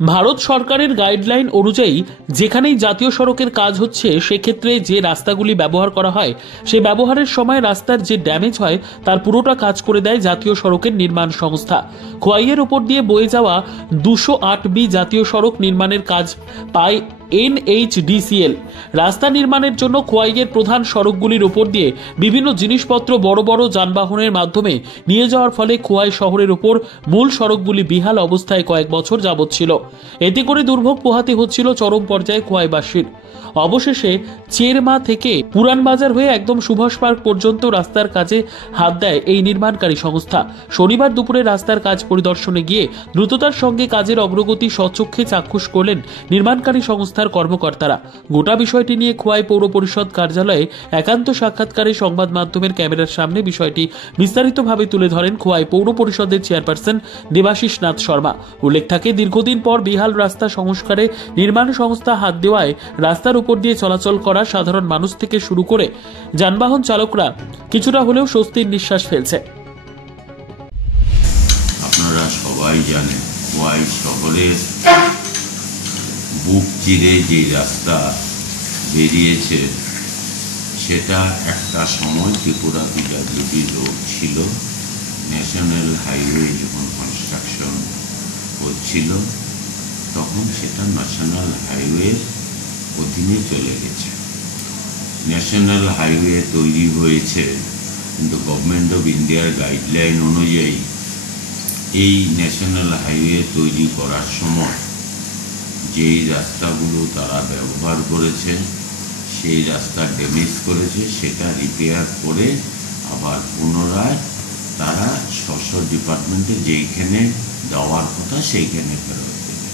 ভারত সরকারের গাইডলাইন অনুযায়ী যেখানেই জাতীয় সড়কের কাজ হচ্ছে সেক্ষেত্রে যে রাস্তাগুলি ব্যবহার করা হয় সে ব্যবহারের সময় রাস্তার যে ড্যামেজ হয় তার পুরোটা কাজ করে দেয় জাতীয় সড়কের নির্মাণ সংস্থা। খোয়াইয়ের ওপর দিয়ে বয়ে যাওয়া 208B জাতীয় সড়ক নির্মাণের কাজ পায় NHDCL। রাস্তা নির্মাণের জন্য খোয়াইয়ের প্রধান সড়কগুলির ওপর দিয়ে বিভিন্ন জিনিসপত্র বড় বড় যানবাহনের মাধ্যমে নিয়ে যাওয়ার ফলে খোয়াই শহরের ওপর মূল সড়কগুলি বিহাল অবস্থায় কয়েক বছর যাবৎ ছিল। এতে করে দুর্ভোগ পোহাতে হচ্ছিল চরম পর্যায়ে খোয়াইবাসীর। অবশেষে চেরমা থেকে পুরান বাজার হয়ে একদম সুভাষ পার্ক পর্যন্ত রাস্তার কাজে হাত দেয় এই নির্মাণকারী সংস্থা। শনিবার দুপুরে রাস্তার কাজ পরিদর্শনে গিয়ে দ্রুততার সঙ্গে কাজের অগ্রগতি স্বচক্ষে চাক্ষুষ করলেন নির্মাণকারী সংস্থার কর্মকর্তারা। গোটা বিষয়টি নিয়ে খোয়াই পৌর পরিষদ কার্যালয়ে একান্ত সাক্ষাৎকারে সংবাদ মাধ্যমের ক্যামেরার সামনে বিষয়টি বিস্তারিতভাবে তুলে ধরেন খোয়াই পৌর পরিষদের চেয়ারপারসন দেবাশিস নাথ শর্মা। উল্লেখ থাকে, দীর্ঘদিন পর বিহাল রাস্তা সংস্কারে নির্মাণ সংস্থা হাত দেওয়ায় রাস্তার উপর দিয়ে চলাচল করা সাধারণ মানুষ থেকে শুরু করে যানবাহন চালকরা কিছুটা হলেও স্বস্তির নিঃশ্বাস ফেলছে। আপনারা সবাই জানেন, খোয়াই শহরের বুক চিরে যে রাস্তা বেরিয়েছে সেটা একটা সময় ত্রিপুরা পিডব্লিউডি রোড ছিল। ন্যাশনাল হাইওয়ে যখন কনস্ট্রাকশন হচ্ছিল তখন সেটা ন্যাশনাল হাইওয়ের অধীনে চলে গেছে। ন্যাশনাল হাইওয়ে তৈরি হয়েছে, কিন্তু গভর্নমেন্ট অফ ইন্ডিয়ার গাইডলাইন অনুযায়ী এই ন্যাশনাল হাইওয়ে তৈরি করার সময় যেই রাস্তাগুলো তারা ব্যবহার করেছে, সেই রাস্তা ড্যামেজ করেছে, সেটা রিপেয়ার করে আবার পুনরায় তারা স্ব ডিপার্টমেন্টে যেইখানে দেওয়ার কথা সেইখানে ফেরত দেবে।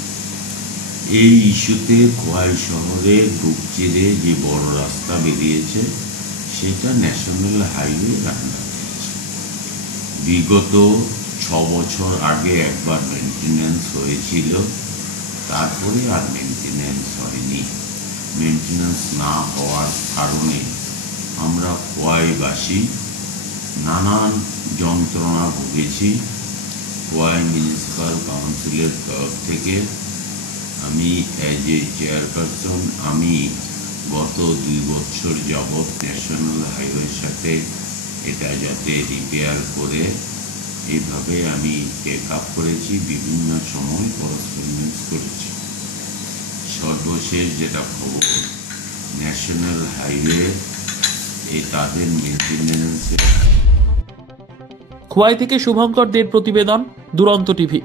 এই ইস্যুতে খোয়াই শহরের বুক চিরে যে বড় রাস্তা বেরিয়েছে সেটা ন্যাশনাল হাইওয়ে আন্ডার হয়েছে। বিগত 6 বছর আগে একবার মেনটেন্যান্স হয়েছিল, তারপরে আর মেনটেন্যান্স হয়নি। মেনটেন্যান্স না হওয়ার কারণে আমরা খোয়াইবাসী নানান যন্ত্রণা ভুগেছি। খোয়াই মিউনিসিপ্যাল কাউন্সিলের তরফ থেকে আমি অ্যাজ এ চেয়ারপারসন আমি গত 2 বছর যাবৎ ন্যাশনাল হাইওয়ের সাথে এটা যাতে রিপেয়ার করে এইভাবে আমি টেক আপ করেছি, বিভিন্ন সময় করসপন্ডেন্স করেছি। সর্বশেষ যেটা খবর, ন্যাশনাল হাইওয়ে তাদের মেনটেন্যান্সে। খোয়াই থেকে শুভঙ্কর দের প্রতিবেদন, দুরন্ত টিভি।